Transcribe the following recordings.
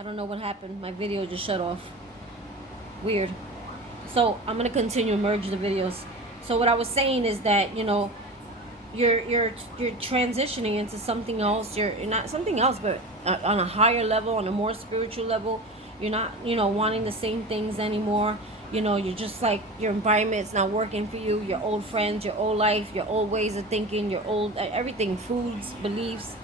I don't know what happened. My video just shut off. Weird. So I'm gonna continue to merge the videos. So what I was saying is that, you know, you're transitioning into something else. You're not something else, but on a higher level, on a more spiritual level. You're not, you know, wanting the same things anymore. You know, you're just like, your environment's not working for you. Your old friends, your old life, your old ways of thinking, your old everything, foods, beliefs,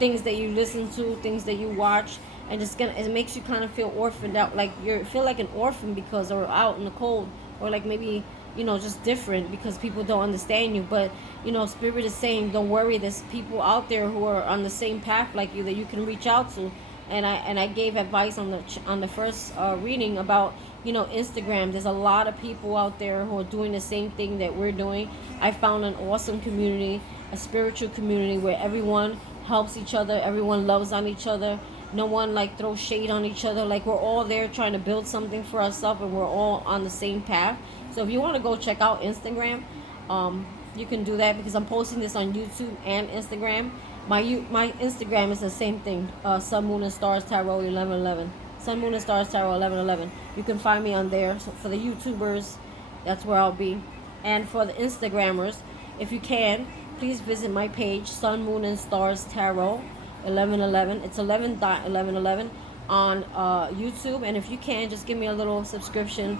things that you listen to, things that you watch, and it makes you kind of feel orphaned out, like you feel like an orphan because, or out in the cold, or like maybe, you know, just different because people don't understand you. But you know, Spirit is saying, don't worry, there's people out there who are on the same path like you that you can reach out to. And I gave advice on the first reading about, you know, Instagram. There's a lot of people out there who are doing the same thing that we're doing. I found an awesome community, a spiritual community where everyone helps each other, everyone loves on each other. No one like throws shade on each other. Like, we're all there trying to build something for ourselves, and we're all on the same path. So if you want to go check out Instagram, you can do that, because I'm posting this on YouTube and Instagram. My Instagram is the same thing. Sun, Moon, and Stars Tarot 1111. Sun, Moon, and Stars Tarot 1111. You can find me on there. So for the YouTubers, that's where I'll be. And for the Instagrammers, if you can, please visit my page, Sun, Moon, and Stars Tarot 1111. It's 11.1111 on YouTube. And if you can, just give me a little subscription.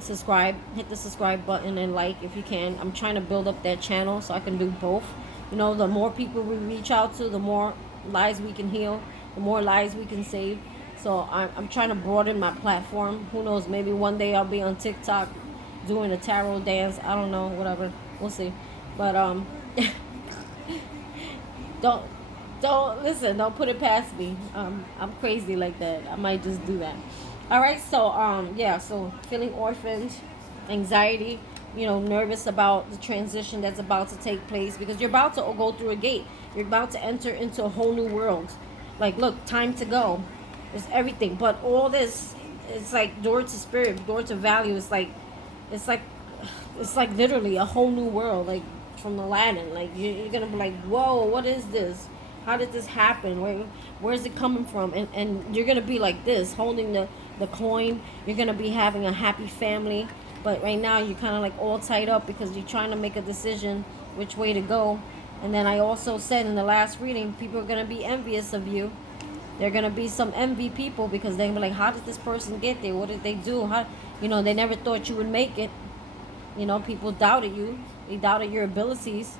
Subscribe, hit the subscribe button, and like if you can. I'm trying to build up that channel so I can do both. You know, the more people we reach out to, the more lives we can heal, the more lives we can save. So I'm trying to broaden my platform. Who knows, maybe one day I'll be on TikTok doing a tarot dance. I don't know, whatever, we'll see. But don't listen, don't put it past me. I'm crazy like that. I might just do that. All right, so yeah, so feeling orphaned, anxiety, you know, nervous about the transition that's about to take place, because you're about to go through a gate. You're about to enter into a whole new world. Like, look, time to go. It's everything. But all this, it's like door to spirit, door to value. It's like literally a whole new world, like from Aladdin. Like, you're gonna be like, whoa, what is this? How did this happen? Where's it coming from? And you're gonna be like this, holding the coin. You're gonna be having a happy family. But right now you're kind of like all tied up because you're trying to make a decision which way to go. And then I also said in the last reading, people are gonna be envious of you. They're gonna be some envy people, because they're gonna be like, how did this person get there? What did they do? How, you know, they never thought you would make it. You know, people doubted you. They doubted your abilities.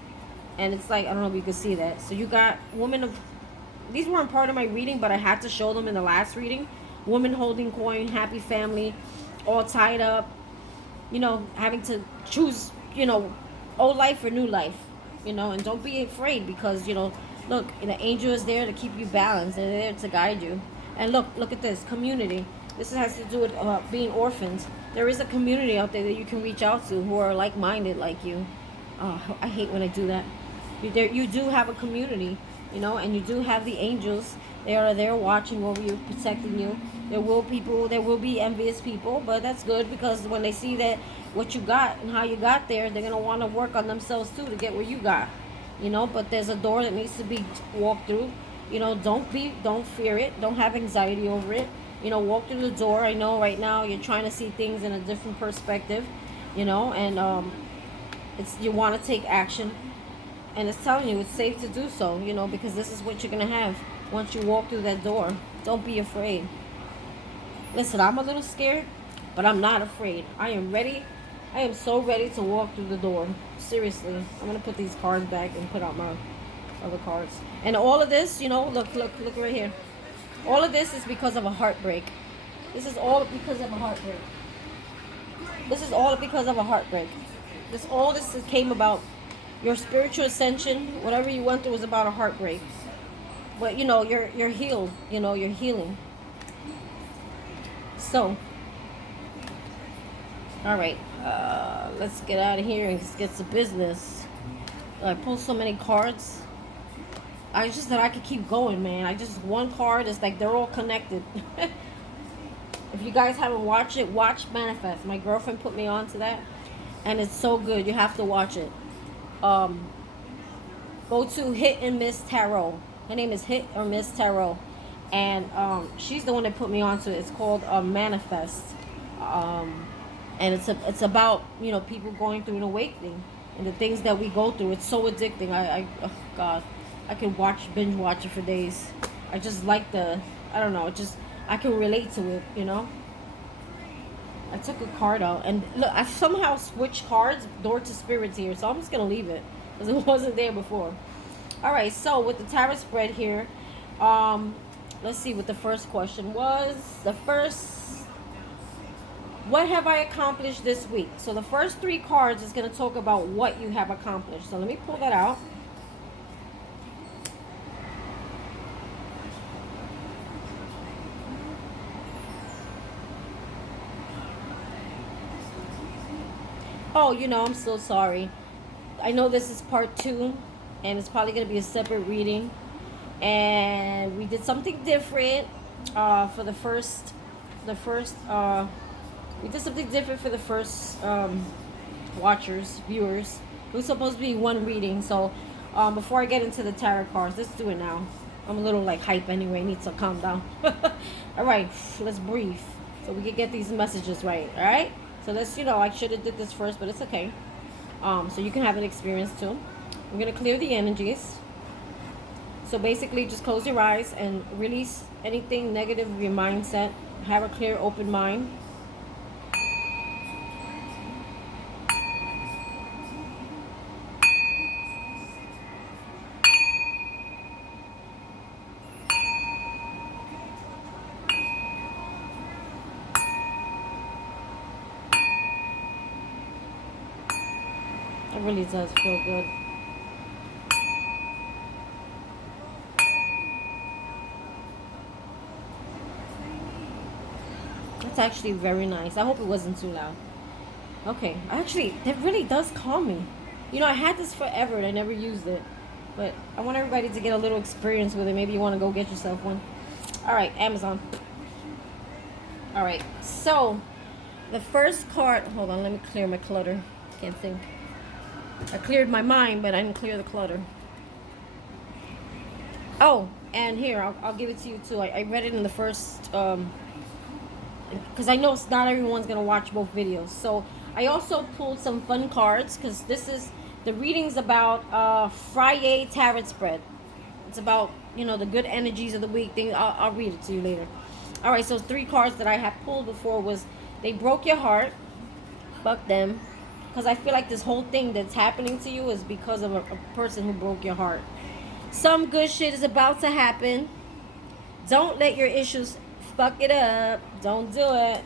And it's like, I don't know if you can see that. So you got women of, these weren't part of my reading, but I had to show them in the last reading. Woman holding coin, happy family, all tied up, you know, having to choose, you know, old life or new life, you know. And don't be afraid, because, you know, look, the angel is there to keep you balanced. They're there to guide you. And look at this community. This has to do with being orphans. There is a community out there that you can reach out to who are like-minded like you. I hate when I do that. You do have a community, you know, and you do have the angels. They are there watching over you, protecting you. There will be envious people, but that's good, because when they see that what you got and how you got there, they're gonna want to work on themselves too to get where you got, you know. But there's a door that needs to be walked through. You know, don't fear it. Don't have anxiety over it. You know, walk through the door. I know right now you're trying to see things in a different perspective, you know, and you want to take action. And it's telling you it's safe to do so, you know, because this is what you're going to have once you walk through that door. Don't be afraid. Listen, I'm a little scared, but I'm not afraid. I am ready. I am so ready to walk through the door. Seriously. I'm going to put these cards back and put out my other cards. And all of this, you know, look right here. All of this is because of a heartbreak. This is all because of a heartbreak. This is all because of a heartbreak. All this came about. Your spiritual ascension, whatever you went through, was about a heartbreak. But you know, you're healed. You know, you're healing. So, all right, let's get out of here and just get to business. I pulled so many cards. I just that I could keep going, man. I just one card is like they're all connected. If you guys haven't watched it, watch Manifest. My girlfriend put me on to that, and it's so good. You have to watch it. Go to Hit and Miss Tarot. Her name is Hit or Miss Tarot. and she's the one that put me onto it. It's called Manifest, and it's about, you know, people going through an awakening and the things that we go through. It's so addicting. Oh God, I could binge watch it for days. I just like I don't know, I can relate to it, you know. I took a card out, and look, I somehow switched cards, door to spirits here, so I'm just gonna leave it because it wasn't there before. All right, so with the tarot spread here, let's see what the first question was. The first, what have I accomplished this week? So the first 3 cards is gonna talk about what you have accomplished. So let me pull that out. Oh, you know, I'm so sorry. I know this is part 2, and it's probably going to be a separate reading. And we did something different for the first, we did something different for the first watchers, viewers. It was supposed to be 1 reading. So before I get into the tarot cards, let's do it now. I'm a little like hype anyway, need to calm down. All right, let's breathe so we can get these messages right, all right? So let's, you know, I should have did this first, but it's okay. So you can have an experience too. I'm going to clear the energies. So basically just close your eyes and release anything negative of your mindset. Have a clear, open mind. It really does feel good. That's actually very nice. I hope it wasn't too loud. Okay, actually, that really does calm me. You know, I had this forever and I never used it. But I want everybody to get a little experience with it. Maybe you want to go get yourself one. All right, Amazon. All right, so the first card, hold on, let me clear my clutter. Can't think. I cleared my mind, but I didn't clear the clutter. Oh, and here, I'll give it to you too. I read it in the first, because I know not everyone's going to watch both videos. So I also pulled some fun cards, because this is, the reading's about Fri-Yay tarot spread. It's about, you know, the good energies of the week. I'll read it to you later. All right, so 3 cards that I had pulled before was, they broke your heart. Fuck them. Because I feel like this whole thing that's happening to you is because of a person who broke your heart. Some good shit is about to happen. Don't let your issues fuck it up. Don't do it.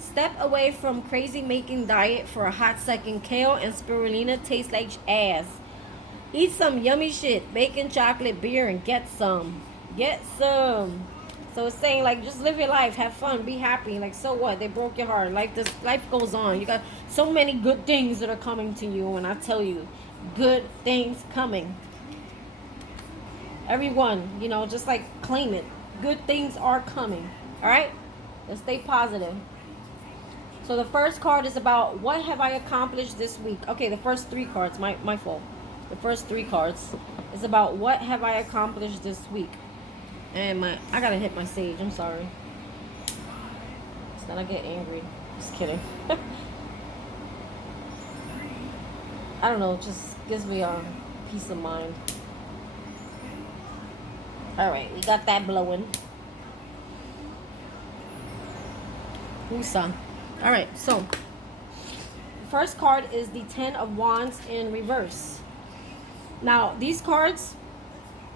Step away from crazy making diet for a hot second. Kale and spirulina taste like ass. Eat some yummy shit. Bacon, chocolate, beer, and get some. Get some. So it's saying, like, just live your life, have fun, be happy. Like, so what? They broke your heart. Life goes on. You got so many good things that are coming to you, and I tell you, good things coming. Everyone, you know, just like claim it. Good things are coming. All right? Let's stay positive. So the first card is about what have I accomplished this week. Okay, the first 3 cards, my fault. The first 3 cards is about what have I accomplished this week. And I gotta hit my sage. I'm sorry. It's not I get angry. Just kidding. I don't know. It just gives me a peace of mind. All right, we got that blowing. Usa. All right, so the first card is the 10 of Wands in reverse. Now these cards,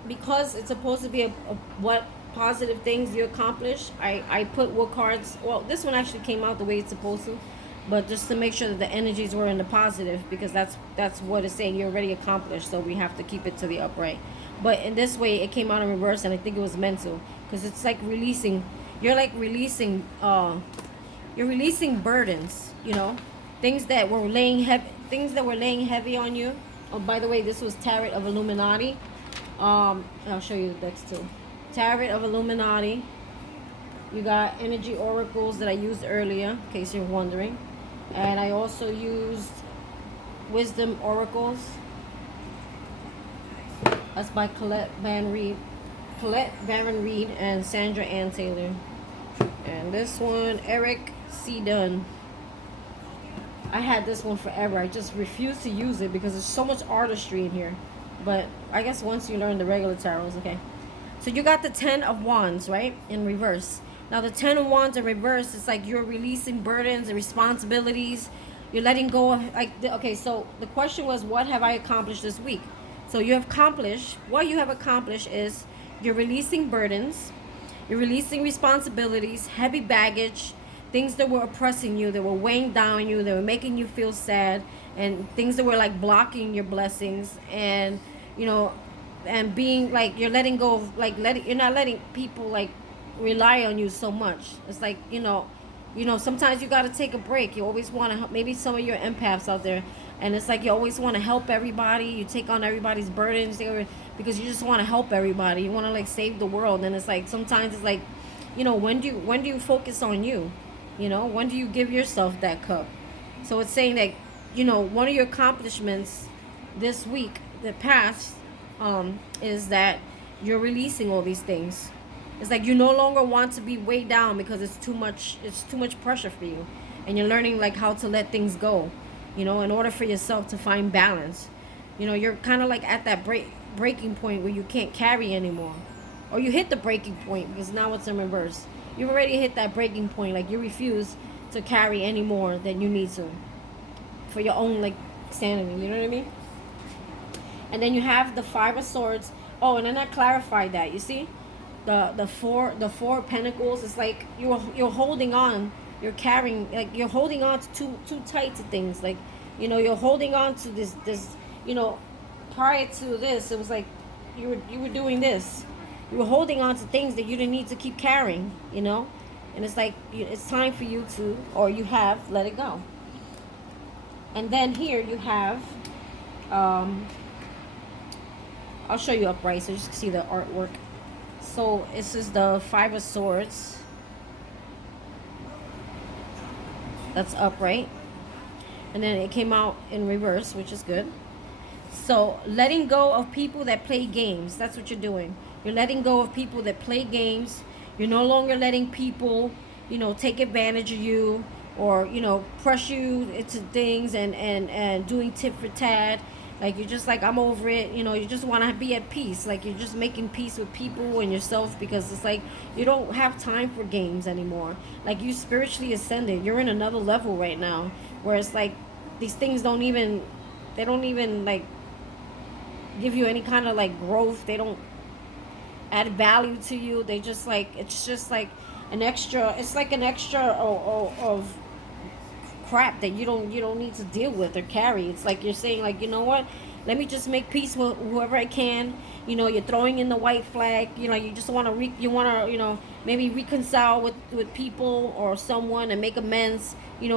because it's supposed to be what positive things you accomplish, I put what cards, well, this one actually came out the way it's supposed to, but just to make sure that the energies were in the positive, because that's what it's saying, you're already accomplished, so we have to keep it to the upright. But in this way, it came out in reverse, and I think it was meant to, because it's like releasing, you're releasing burdens, you know, things that were laying heavy on you. Oh, by the way, this was Tarot of Illuminati. I'll show you the decks too. Tarot of Illuminati. You got energy oracles that I used earlier, in case you're wondering. And I also used wisdom oracles. That's by Colette Van Reed. Colette Baron Reed and Sandra Ann Taylor. And this one, Eric C. Dunn. I had this one forever. I just refused to use it because there's so much artistry in here. But I guess once you learn the regular tarots, okay. So you got the 10 of Wands, right? In reverse. Now the 10 of Wands in reverse, it's like you're releasing burdens and responsibilities. You're letting go of, like, okay, so the question was, what have I accomplished this week? So you have accomplished, what you have accomplished is you're releasing burdens, you're releasing responsibilities, heavy baggage, things that were oppressing you, that were weighing down you, that were making you feel sad, and things that were like blocking your blessings, and you know, and being like you're letting go of, like, you're not letting people like rely on you so much. It's like, sometimes you got to take a break. You always want to help. Maybe some of your empaths out there, and it's like you always want to help everybody. You take on everybody's burdens because you just want to help everybody. You want to like save the world, and it's like sometimes it's like, when do you focus on you? When do you give yourself that cup? So it's saying that, one of your accomplishments this week, the past, is that you're releasing all these things. It's like you no longer want to be weighed down because it's too much pressure for you. And you're learning like how to let things go, in order for yourself to find balance. You're kind of like at that breaking point where you can't carry anymore. Or you hit the breaking point because now it's in reverse. You've already hit that breaking point. Like you refuse to carry any more than you need to for your own like sanity. You know what I mean? And then you have the 5 of Swords. Oh, and then I clarified that. You see, the four of Pentacles. It's like you're holding on. You're carrying, like you're holding on to too tight to things. Like, you're holding on to this. Prior to this, it was like you were doing this. You were holding on to things that you didn't need to keep carrying, and it's like it's time for you to, or you have, let it go. And then here you have, I'll show you upright so you can see the artwork. So this is the 5 of Swords. That's upright. And then it came out in reverse, which is good. So letting go of people that play games. That's what you're doing. You're letting go of people that play games. You're no longer letting people, take advantage of you or, press you into things and doing tit for tat. Like you're just like, I'm over it. You just want to be at peace. Like you're just making peace with people and yourself because it's like you don't have time for games anymore. Like you spiritually ascended. You're in another level right now where it's like these things don't even like give you any kind of like growth. They don't add value to you. They just like, it's just like an extra, it's like an extra of crap that you don't need to deal with or carry. It's like you're saying like, you know what, let me just make peace with whoever I can. You're throwing in the white flag. You just want to maybe reconcile with people or someone and make amends,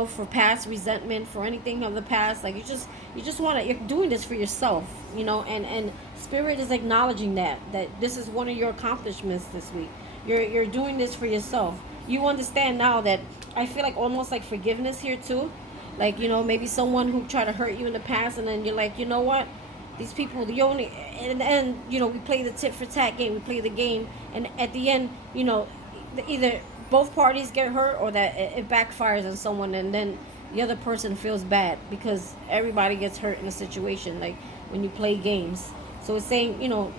for past resentment, for anything of the past. Like you just want to, you're doing this for yourself, and Spirit is acknowledging that this is one of your accomplishments this week. You're doing this for yourself. You understand now that I feel like almost like forgiveness here too. Like, maybe someone who tried to hurt you in the past, and then you're like, you know what? These people, and we play the tit for tat game. We play the game, and at the end, either both parties get hurt or that it backfires on someone, and then the other person feels bad because everybody gets hurt in a situation, like when you play games. So it's saying,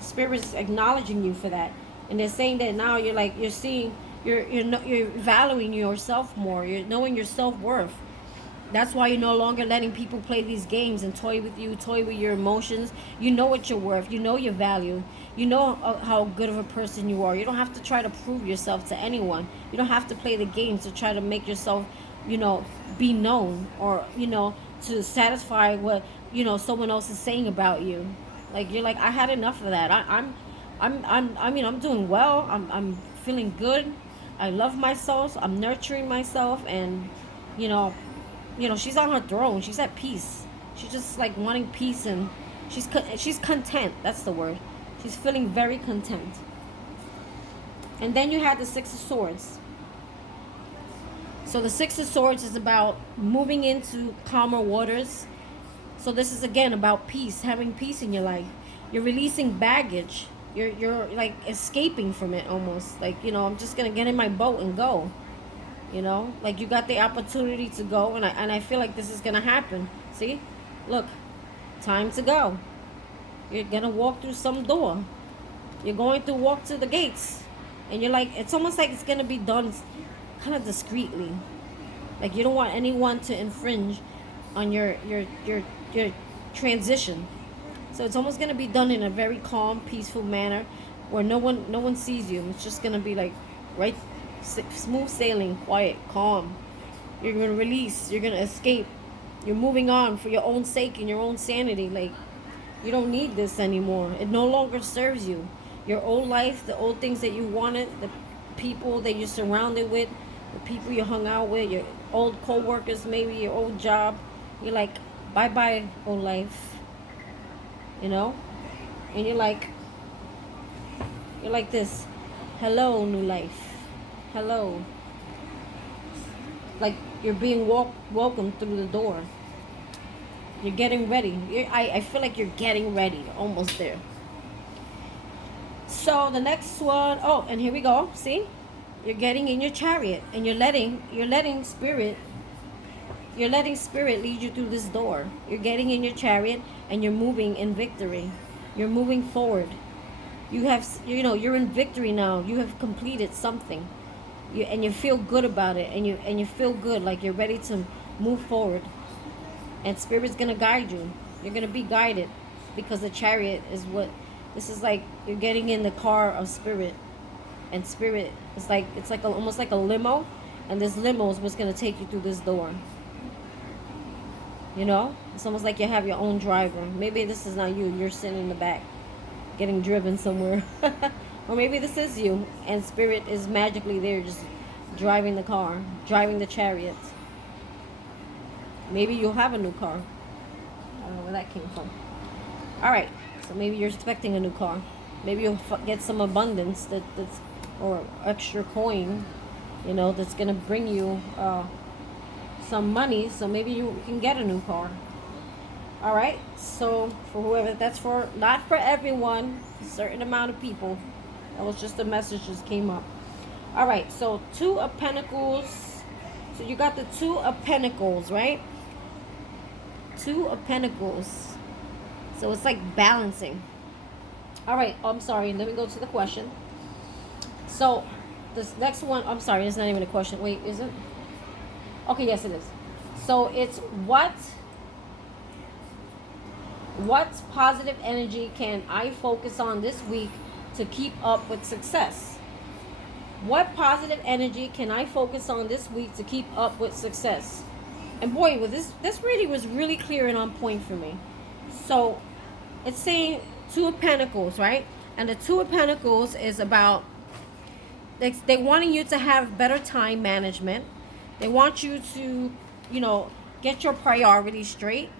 Spirit's acknowledging you for that, and they're saying that now you're like, you're seeing, you're valuing yourself more. You're knowing your self-worth. That's why you're no longer letting people play these games and toy with you, toy with your emotions. You know what you're worth. You know your value. You know how good of a person you are. You don't have to try to prove yourself to anyone. You don't have to play the games to try to make yourself, be known or, to satisfy what, someone else is saying about you. Like, you're like, I had enough of that. I'm doing well. I'm feeling good. I love myself. I'm nurturing myself, and, she's on her throne. She's at peace. She's just like wanting peace, and she's content. That's the word. She's feeling very content. And then you had the 6 of Swords. So the 6 of Swords is about moving into calmer waters. So this is again about peace, having peace in your life. You're releasing baggage. You're like escaping from it almost. Like, I'm just gonna get in my boat and go. Like you got the opportunity to go, and I feel like this is gonna happen. See, look, time to go. You're gonna walk through some door. You're going to walk to the gates, and you're like, it's almost like it's gonna be done kind of discreetly. Like you don't want anyone to infringe on your transition. So it's almost gonna be done in a very calm, peaceful manner, where no one sees you. It's just gonna be like right, smooth sailing, quiet, calm. You're gonna release. You're gonna escape. You're moving on for your own sake and your own sanity. Like you don't need this anymore. It no longer serves you. Your old life, the old things that you wanted, the people that you're surrounded with, the people you hung out with, your old co-workers, maybe your old job. You're like, bye-bye, old life. And you're like this. Hello, new life. Hello. Like you're being welcomed through the door. You're getting ready. I feel like you're getting ready. Almost there. So the next one, and here we go. See? You're getting in your chariot and you're letting spirit lead you through this door. You're getting in your chariot and you're moving in victory. You're moving forward. You're in victory now. You have completed something. And you feel good about it, and you feel good, like you're ready to move forward. And Spirit's gonna guide you. You're gonna be guided, because the chariot is this is like you're getting in the car of Spirit, and Spirit is like almost like a limo, and this limo is what's gonna take you through this door. It's almost like you have your own driver. Maybe this is not you. You're sitting in the back, getting driven somewhere. Or maybe this is you, and Spirit is magically there just driving the car, driving the chariot. Maybe you'll have a new car. I don't know where that came from. All right, so maybe you're expecting a new car. Maybe you'll get some abundance that's or extra coin, that's going to bring you some money, so maybe you can get a new car. All right, so for whoever, that's for, not for everyone, a certain amount of people. That was just a message just came up. All right, so Two of Pentacles. So you got the Two of Pentacles, right? Two of Pentacles. So it's like balancing. All right, I'm sorry. Let me go to the question. So this next one, I'm sorry, it's not even a question. Wait, is it? Okay, yes, it is. So it's what positive energy can I focus on this week to keep up with success? What positive energy can I focus on this week to keep up with success? And boy, well, this reading was really clear and on point for me. So it's saying Two of Pentacles, right? And the Two of Pentacles is about they wanting you to have better time management. They want you to, get your priorities straight.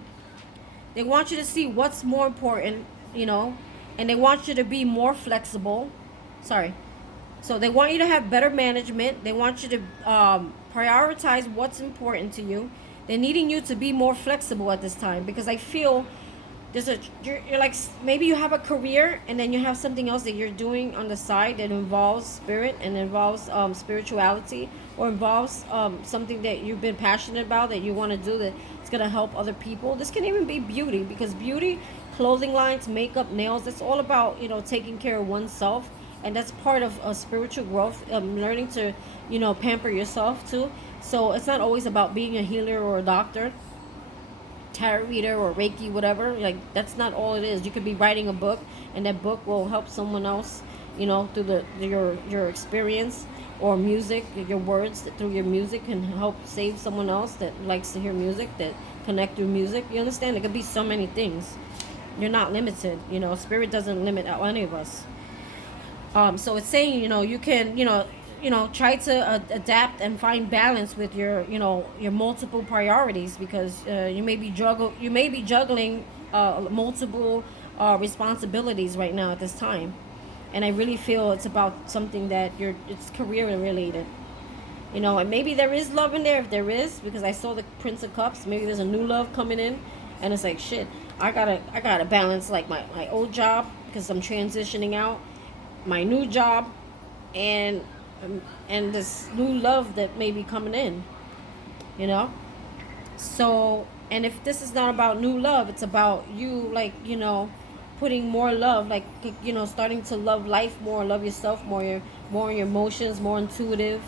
They want you to see what's more important, and they want you to be more flexible. So they want you to have better management. They want you to prioritize what's important to you. They're needing you to be more flexible at this time, because I feel you're like, maybe you have a career and then you have something else that you're doing on the side that involves spirit and involves spirituality, or involves something that you've been passionate about, that you want to do, that it's going to help other people. This can even be beauty, because beauty, clothing lines, makeup, nails, it's all about, taking care of oneself. And that's part of spiritual growth, learning to, pamper yourself too. So it's not always about being a healer or a doctor, tarot reader or Reiki, whatever. Like, that's not all it is. You could be writing a book, and that book will help someone else, through your experience, or music, your words through your music can help save someone else that likes to hear music, that connect through music. You understand? It could be so many things. You're not limited. Spirit doesn't limit any of us. So it's saying, you can, try to adapt and find balance with your multiple priorities, because you may be juggling multiple responsibilities right now at this time. And I really feel it's about something that it's career related. And maybe there is love in there, if there is, because I saw the Prince of Cups. Maybe there's a new love coming in, and it's like, shit, I gotta balance like my old job, because I'm transitioning out my new job, and and this new love that may be coming in, you know. So, and if this is not about new love, it's about you, like, putting more love, like, starting to love life more, love yourself more, your emotions, more intuitive,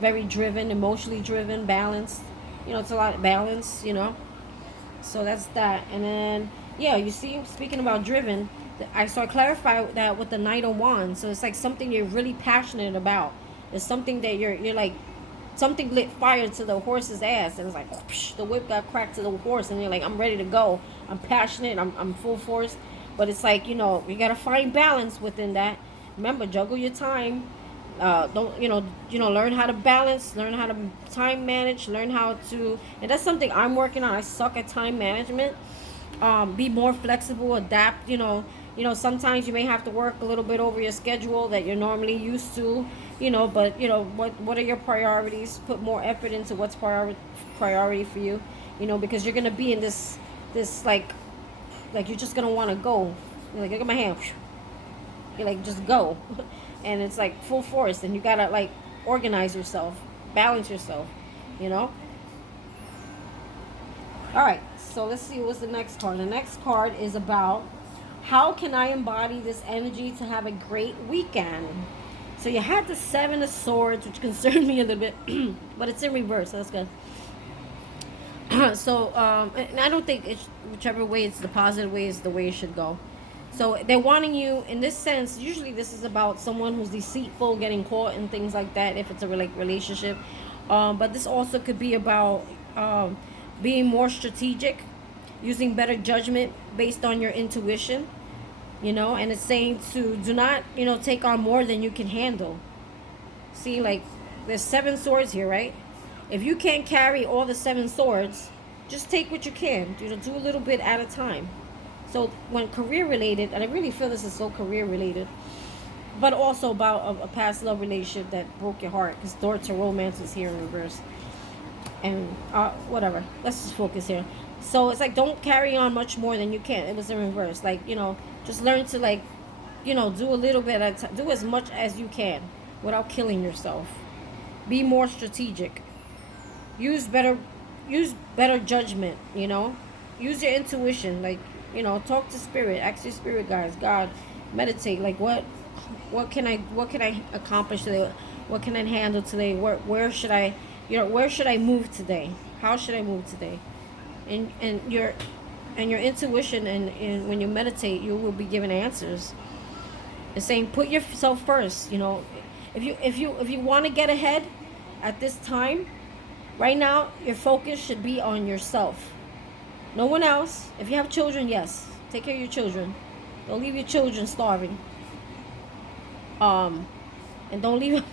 very driven, emotionally driven, balanced. It's a lot of balance. So that's that. And then, yeah, you see, speaking about driven, I clarify that with the Knight of Wands. So it's like something you're really passionate about. It's something that you're like, something lit fire to the horse's ass, and it's like, whoosh, the whip got cracked to the horse, and you're like, I'm ready to go. I'm passionate. I'm full force. But it's like, you gotta find balance within that. Remember, juggle your time. Don't learn how to balance, learn how to time manage, learn how to, and that's something I'm working on. I suck at time management. Be more flexible, adapt. Sometimes you may have to work a little bit over your schedule that you're normally used to. But what are your priorities? Put more effort into what's priority for you. Because you're gonna be in this like you're just gonna want to go. You're like, look at my hand. You're like, just go. And it's like full force, and you gotta like organize yourself, balance yourself. All right, so let's see what's the next card. The next card is about how can I embody this energy to have a great weekend. So you had the Seven of Swords, which concerned me a little bit, but it's in reverse, so that's good. So and I don't think it's, whichever way it's the positive way is the way it should go. So they're wanting you, in this sense, usually this is about someone who's deceitful, getting caught and things like that, if it's a relationship. But this also could be about being more strategic, using better judgment based on your intuition, and it's saying to do not, take on more than you can handle. See, like, there's 7 swords here, right? If you can't carry all the 7 swords, just take what you can, do a little bit at a time. So when career related, and I really feel this is so career related, but also about a past love relationship that broke your heart, because door to romance is here in reverse. And whatever, let's just focus here. So it's like, don't carry on much more than you can. It was in reverse. Like, just learn to, like, do a little bit at a time. Do as much as you can without killing yourself. Be more strategic. Use better judgment. Use your intuition. Like, talk to spirit, ask your spirit guides, God, meditate. Like, what can I accomplish today? What can I handle today? Where should I, where should I move today? How should I move today? And your intuition, and when you meditate, you will be given answers. It's saying, put yourself first. If you want to get ahead at this time, right now, your focus should be on yourself. No one else. If you have children, yes, take care of your children. Don't leave your children starving. And don't leave them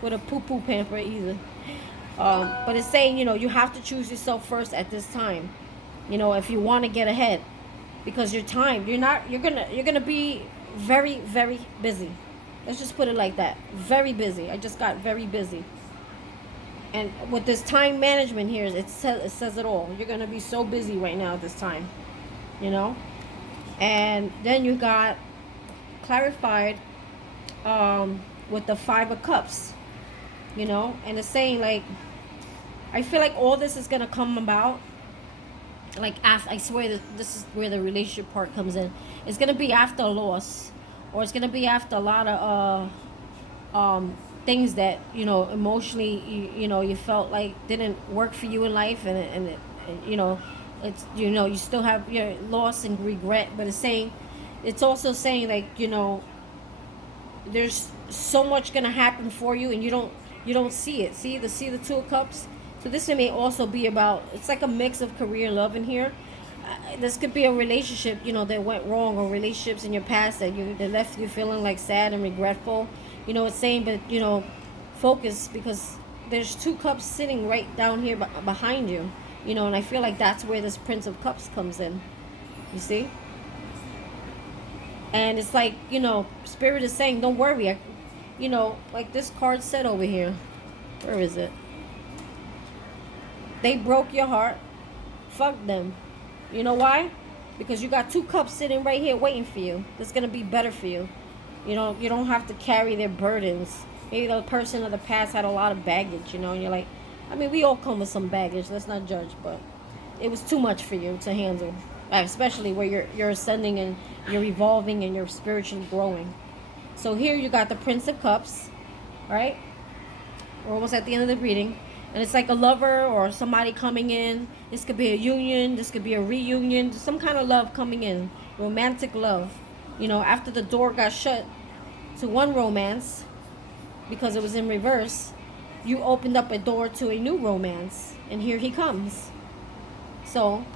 with a poo-poo pamper either. But it's saying, you have to choose yourself first at this time. If you want to get ahead, because your time, you're gonna be very, very busy. Let's just put it like that. Very busy. I just got very busy. And with this time management here, it says it all. You're going to be so busy right now at this time, And then you got clarified with the 5 of Cups, And it's saying, like, I feel like all this is going to come about. Like, I swear that this is where the relationship part comes in. It's going to be after a loss. Or it's going to be after a lot of things that emotionally you felt like didn't work for you in life, and it's you still have your loss and regret. But it's also saying, like, there's so much gonna happen for you, and you don't see it. See the 2 of Cups. So this may also be about, it's like a mix of career and love in here. This could be a relationship that went wrong, or relationships in your past that left you feeling like sad and regretful. It's saying, but, focus, because there's 2 cups sitting right down here behind you, and I feel like that's where this Prince of Cups comes in, you see? And it's like, Spirit is saying, don't worry, like this card said over here. Where is it? They broke your heart. Fuck them. You know why? because you got 2 cups sitting right here waiting for you. That's going to be better for you. You don't have to carry their burdens. Maybe the person of the past had a lot of baggage, and you're like, I mean, we all come with some baggage. Let's not judge, but it was too much for you to handle, especially where you're ascending and you're evolving and you're spiritually growing. So here you got the Prince of Cups, right? We're almost at the end of the reading. And it's like a lover or somebody coming in. This could be a union. This could be a reunion. Some kind of love coming in. Romantic love. After the door got shut to one romance, because it was in reverse, you opened up a door to a new romance. And here he comes. So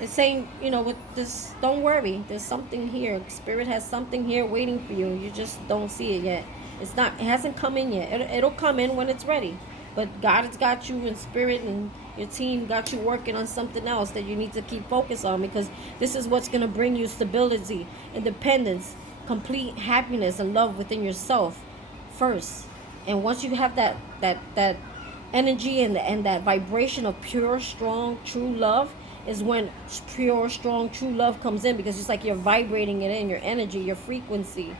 it's saying, with this, don't worry. There's something here. Spirit has something here waiting for you. You just don't see it yet. It hasn't come in yet. It'll come in when it's ready. But God has got you in spirit, and your team got you working on something else that you need to keep focus on, because this is what's going to bring you stability, independence, complete happiness, and love within yourself first. And once you have that energy and that vibration of pure, strong, true love, is when pure, strong, true love comes in, because it's like you're vibrating it in, your energy, your frequency.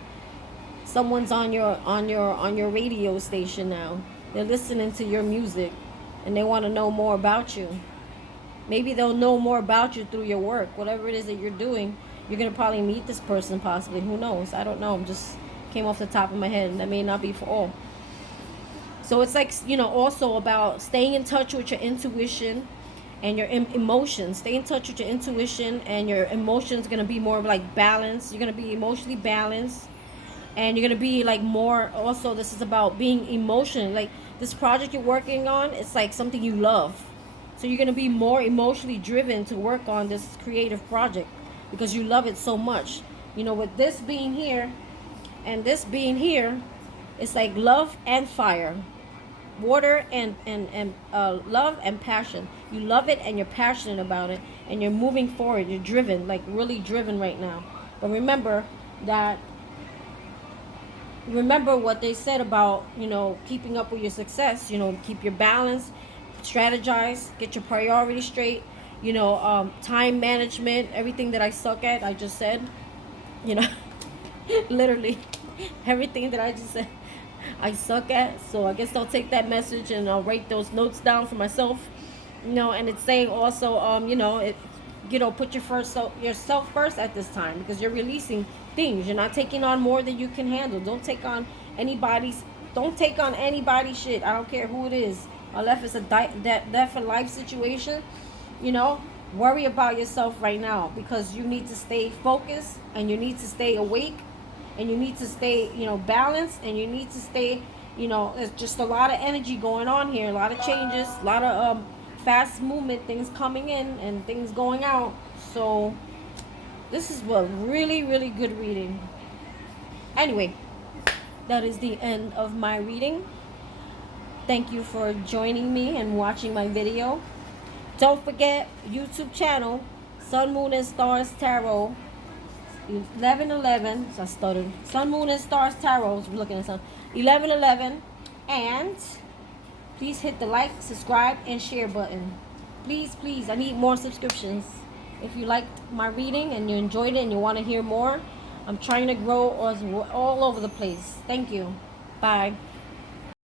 Someone's on your radio station now. They're listening to your music, and they want to know more about you. Maybe they'll know more about you through your work. Whatever it is that you're doing, you're going to probably meet this person possibly. Who knows? I don't know. I'm just came off the top of my head, and that may not be for all. So it's like, also about staying in touch with your intuition and your emotions. Stay in touch with your intuition, and your emotions going to be more like balanced. You're going to be emotionally balanced. And you're going to be like more, also this is about being emotional. Like this project you're working on, it's like something you love. So you're going to be more emotionally driven to work on this creative project because you love it so much. With this being here and this being here, it's like love and fire. Water and love and passion. You love it and you're passionate about it, and you're moving forward. You're driven, like really driven right now. But remember what they said about, keeping up with your success. Keep your balance, strategize, get your priorities straight, time management, everything that I suck at, I just said, literally everything that I just said, I suck at. So I guess I'll take that message and I'll write those notes down for myself, and it's saying also, put yourself first at this time, because you're releasing things. You're not taking on more than you can handle. Don't take on anybody's shit. I don't care who it is, unless it's a death and life situation. Worry about yourself right now, because you need to stay focused, and you need to stay awake, and you need to stay balanced, and you need to stay there's just a lot of energy going on here, a lot of changes, a lot of fast movement, things coming in and things going out. So this is a really, really good reading. Anyway, that is the end of my reading. Thank you for joining me and watching my video. Don't forget, YouTube channel, Sun, Moon, and Stars Tarot, 11/11. So I stuttered. Sun, Moon, and Stars Tarot. I was looking at something. 11/11. And please hit the like, subscribe, and share button. Please, I need more subscriptions. If you liked my reading and you enjoyed it and you want to hear more, I'm trying to grow all over the place. Thank you. Bye.